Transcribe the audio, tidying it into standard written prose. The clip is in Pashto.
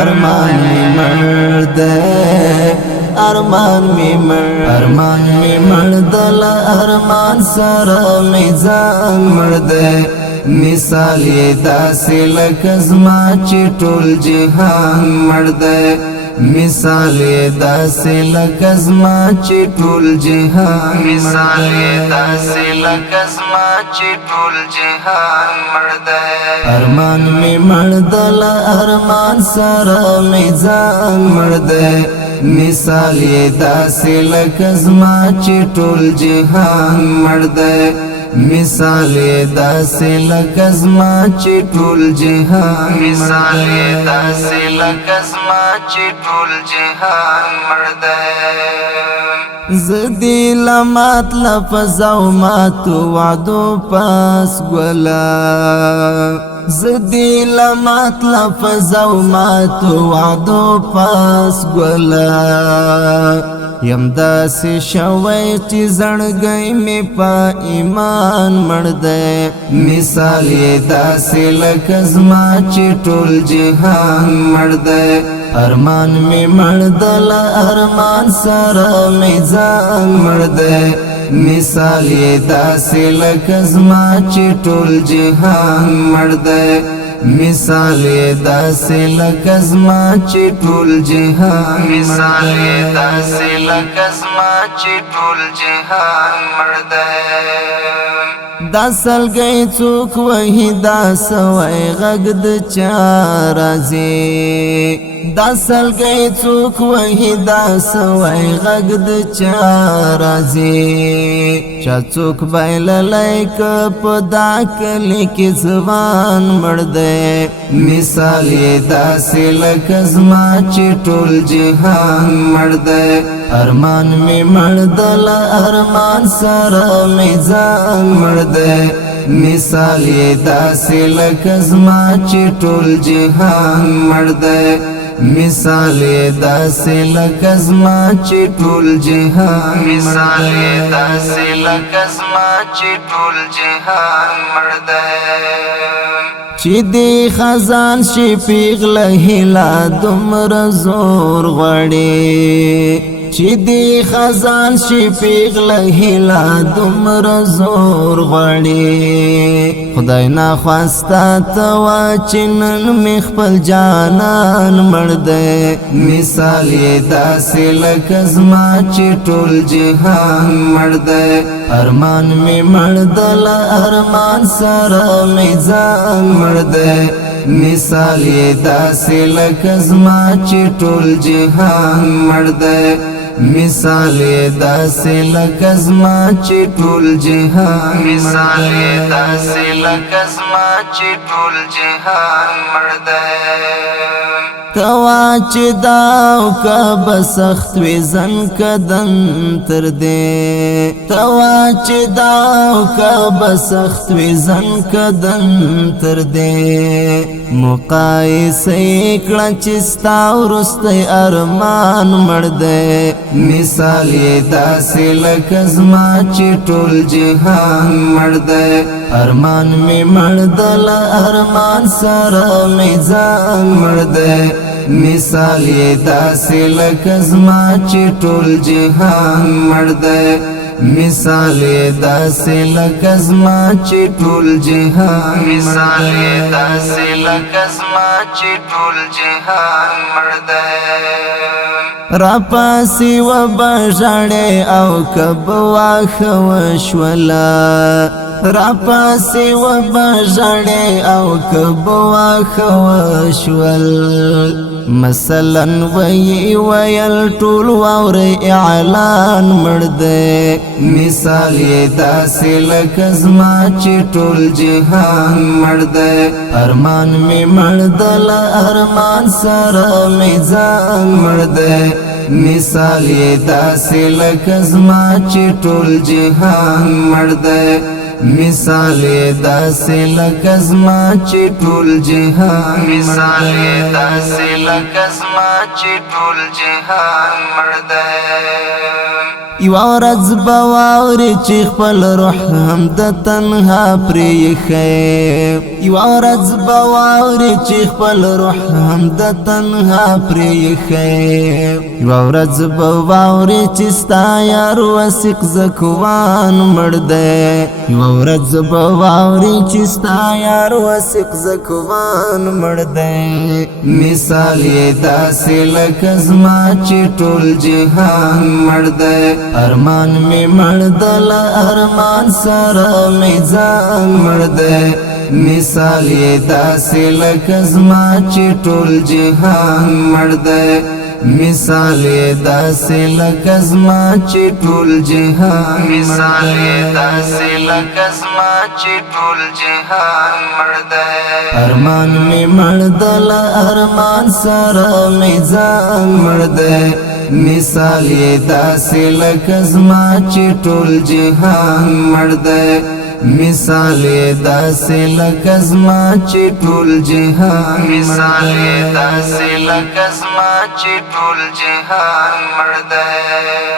ارمان می مرد ارمان می مردل ارمان سره میزان مرد مثال یې داسې لکه زما چې ټول جهان مرد مثال یې داسې لکه زما چې ټول جهان مثال یې داسې لکه زما چې ټول جهان مرد ارمان می مردل ارمان سره میزان مرد مثال یې داسې لکه زما چې ټول جهان مرد مثال یې داسې لکه زما چې ټول جهان مثال یې داسې لکه زما چې ټول جهان مرد زدی لمات لفظو ماتو وعدو پاس گولا زدی لمات لفظو ماتو وعدو پاس گولا یم داسې شوی چې زړګی مې په ایمان مړ دی مثال یې داسې لکه زما چې ټول جهان مړ دی ارمان مې مړ دی له ارمان سره مې ځان مړ دی مثال یې داسې لکه زما چې ټول جهان مړ دی مثال یې داسې لکه زما چې ټول جهان مثال یې داسې لکه زما چې ټول جهان مړ دی دا سلګی څوک وهي دا سوی غږ د چا راځي دا سلګی څوک وهي دا سوی غږ د چا راځي چا څوک بایللی که په دا کلي کې زبان مړ دی مثال یې داسې لکه زما چې ټول جهان مړ دی ارمان می مړ دی له ارمان سره مې ځان مړ دی مثال یې داسې لکه زما چې ټول جهان مړ دی مثال یې داسې لکه زما چې ټول جهان مثال یې داسې لکه زما چې ټول جهان مړ دی چې دی خزان شي پیغله هیله دومره زور غواړي چې دی خزان شي پیغله هیله دومره زور غواړي خدای ناخواسته ته وا چې نن مې خپل جانان مړ دی مثال یې داسې لکه زما چې ټول جهان مړ دی ارمان مې مړ دی له ارمان سره مې ځان مړ دی مثال یې داسې لکه زما چې ټول جهان مړ دی مثال یې داسې لکه زما چې ټول جهان مثال یې داسې لکه زما چې ټول جهان مړ دی توا چې داو که بسخت وی زن کدن تر دې توا چې داو که بسخت وی زن کدن تر دې مقایسه کړه چې ستا وروستی ارمان مړ دی مثال یې داسې لکه زما چې ټول جهان مړ دی ارمان مې مړ دی له ارمان سره مې ځان مړ دی مثال یې داسې لکه زما چې ټول جهان مړ دی مثال یې داسې لکه زما چې ټول جهان مثال یې داسې لکه زما چې ټول جهان مړ دی را پاسې و بژړې او کب واښه وشوله را پاسې و بژړې او کب واښه وشول مثلا وی ویل ټول واورئ اعلان مړ دی مثال یې داسې لکه زما چې ټول جهان مړ دی ارمان مې مړ دی له ارمان سره مې ځان مړ دی مثال یې داسې لکه زما چې ټول جهان مړ دی مثال یې داسې لکه زما چې ټول جهان مثال یې داسې لکه زما چې ټول جهان مړ دی یوا ورځ به واورې چې خپل روح هم د تنها پرېښی یوا ورځ به واورې چې خپل روح هم د تنها پرېښی یوا ورځ به واورې چې ستا یار وثیق زکوان مړ دی یوا ورځ به واورې چې ستا یار وثیق زکوان مړ دی مثال یې داسې لکه زما چې ټول جهان مړ دی ارمان می مړ دل ارمان سره می ځان مړ دی مثال یې داسې لکه زما چې ټول جهان مړ دی مثال یې داسې لکه زما چې ټول جهان مثال یې داسې لکه زما چې ټول جهان مړ دی ارمان می مړ دل ارمان سره می ځان مړ دی مثال یې داسې لکه زما چې ټول جهان مړ دی مثال یې داسې لکه زما چې ټول جهان مثال یې داسې لکه زما چې ټول جهان مړ دی